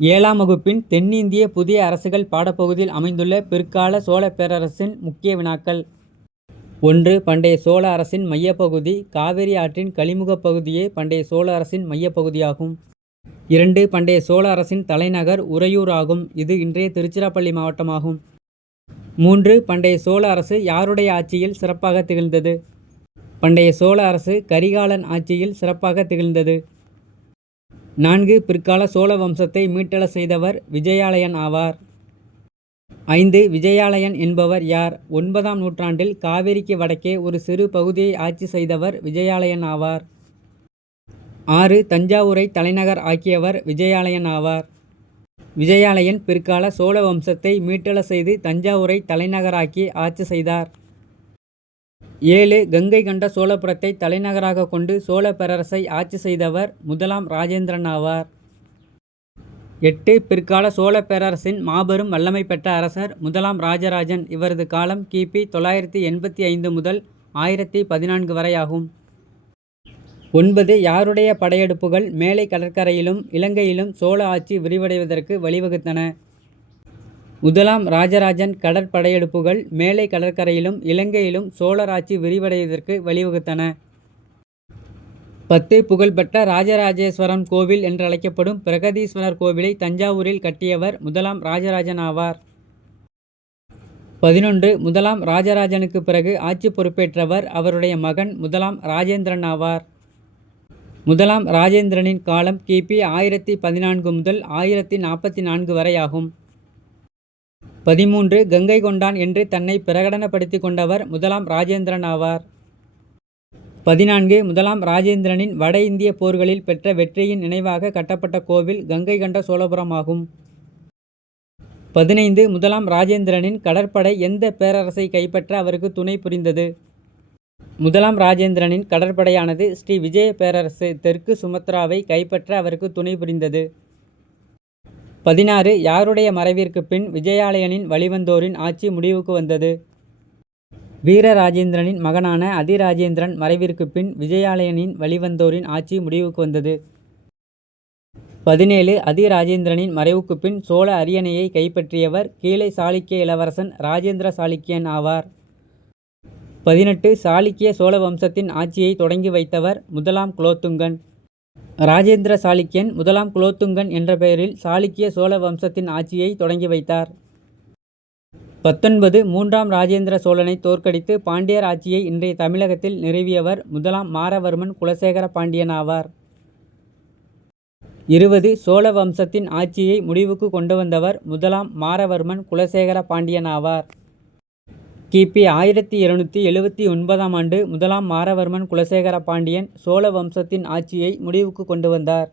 7ஆம் வகுப்பின் தென்னிந்திய புதிய அரசுகள் பாடப்பகுதியில் அமைந்துள்ள பிற்கால சோழ பேரரசின் முக்கிய வினாக்கள். 1. பண்டைய சோழ அரசின் மையப்பகுதி. காவிரி ஆற்றின் கழிமுகப் பகுதியே பண்டைய சோழ அரசின் மையப்பகுதியாகும். 2. பண்டைய சோழ அரசின் தலைநகர் உறையூர் ஆகும். இது இன்றைய திருச்சிராப்பள்ளி மாவட்டமாகும். 3. பண்டைய சோழ அரசு யாருடைய ஆட்சியில் சிறப்பாக திகழ்ந்தது? பண்டைய சோழ அரசு கரிகாலன் ஆட்சியில் சிறப்பாக திகழ்ந்தது. 4. பிற்கால சோழ வம்சத்தை மீட்டெழச் செய்தவர் விஜயாலயன் ஆவார். 5. விஜயாலயன் என்பவர் யார்? 9ஆம் நூற்றாண்டில் காவிரிக்கு வடக்கே ஒரு சிறு பகுதியை ஆட்சி செய்தவர் விஜயாலயன் ஆவார். 6. தஞ்சாவூரை தலைநகர் ஆக்கியவர் விஜயாலயன் ஆவார். விஜயாலயன் பிற்கால சோழ வம்சத்தை மீட்டெழச் செய்து தஞ்சாவூரை தலைநகராக்கி ஆட்சி செய்தார். 7. கங்கை கொண்ட சோழபுரத்தை தலைநகராக கொண்டு சோழ பேரரசை ஆட்சி செய்தவர் முதலாம் ராஜேந்திரன் ஆவார். 8. பிற்கால சோழ பேரரசின் மாபெரும் வல்லமை பெற்ற அரசர் முதலாம் ராஜராஜன். இவரது காலம் கிபி 985 முதல் 1014 வரையாகும். 9. யாருடைய படையெடுப்புகள் மேலை கடற்கரையிலும் இலங்கையிலும் சோழ ஆட்சி விரிவடைவதற்கு வழிவகுத்தன? முதலாம் ராஜராஜன் கடற்படையெடுப்புகள் மேலை கடற்கரையிலும் இலங்கையிலும் சோழர் ஆட்சி விரிவடைவதற்கு வழிவகுத்தன. 10. புகழ்பெற்ற ராஜராஜேஸ்வரம் கோவில் என்றழைக்கப்படும் பிரகதீஸ்வரர் கோவிலை தஞ்சாவூரில் கட்டியவர் முதலாம் ராஜராஜன் ஆவார். 11. முதலாம் ராஜராஜனுக்கு பிறகு ஆட்சி பொறுப்பேற்றவர் அவருடைய மகன் முதலாம் ராஜேந்திரன் ஆவார். முதலாம் ராஜேந்திரனின் காலம் கிபி 1014 முதல் 1044 வரையாகும். 13. கங்கை கொண்டான் என்று தன்னை பிரகடனப்படுத்திக் கொண்டவர் முதலாம் ராஜேந்திரன் ஆவார். 14. முதலாம் ராஜேந்திரனின் வட இந்திய போர்களில் பெற்ற வெற்றியின் நினைவாக கட்டப்பட்ட கோவில் கங்கை கொண்ட சோழபுரம் ஆகும். 15. முதலாம் ராஜேந்திரனின் கடற்படை எந்த பேரரசை கைப்பற்ற அவருக்கு துணை புரிந்தது? முதலாம் ராஜேந்திரனின் கடற்படையானது ஸ்ரீ விஜய பேரரசு தெற்கு சுமத்ராவை கைப்பற்ற அவருக்கு துணை புரிந்தது. 16. யாருடைய மறைவிற்கு பின் விஜயாலயனின் வழிவந்தோரின் ஆட்சி முடிவுக்கு வந்தது? வீரராஜேந்திரனின் மகனான அதிராஜேந்திரன் மறைவிற்கு பின் விஜயாலயனின் வழிவந்தோரின் ஆட்சி முடிவுக்கு வந்தது. 17. அதிராஜேந்திரனின் மறைவுக்கு பின் சோழ அரியணையை கைப்பற்றியவர் கீழை சாளுக்கிய இளவரசன் ராஜேந்திர சாளுக்கியன் ஆவார். 18. சாளுக்கிய சோழ வம்சத்தின் ஆட்சியை தொடங்கி வைத்தவர் முதலாம் குலோத்துங்கன். ராஜேந்திர சாளுக்கியன் முதலாம் குலோத்துங்கன் என்ற பெயரில் சாளுக்கிய சோழ வம்சத்தின் ஆட்சியை தொடங்கி வைத்தார். 19. மூன்றாம் ராஜேந்திர சோழனை தோற்கடித்து பாண்டியர் ஆட்சியை இன்றைய தமிழகத்தில் நிறுவியவர் முதலாம் மாறவர்மன் குலசேகர பாண்டியன் ஆவார். 20. சோழ வம்சத்தின் ஆட்சியை முடிவுக்கு கொண்டு வந்தவர் முதலாம் மாறவர்மன் குலசேகர பாண்டியன் ஆவார். கிபி 1779ஆம் ஆண்டு முதலாம் மாறவர்மன் குலசேகர பாண்டியன் சோழ வம்சத்தின் ஆட்சியை முடிவுக்கு கொண்டு வந்தார்.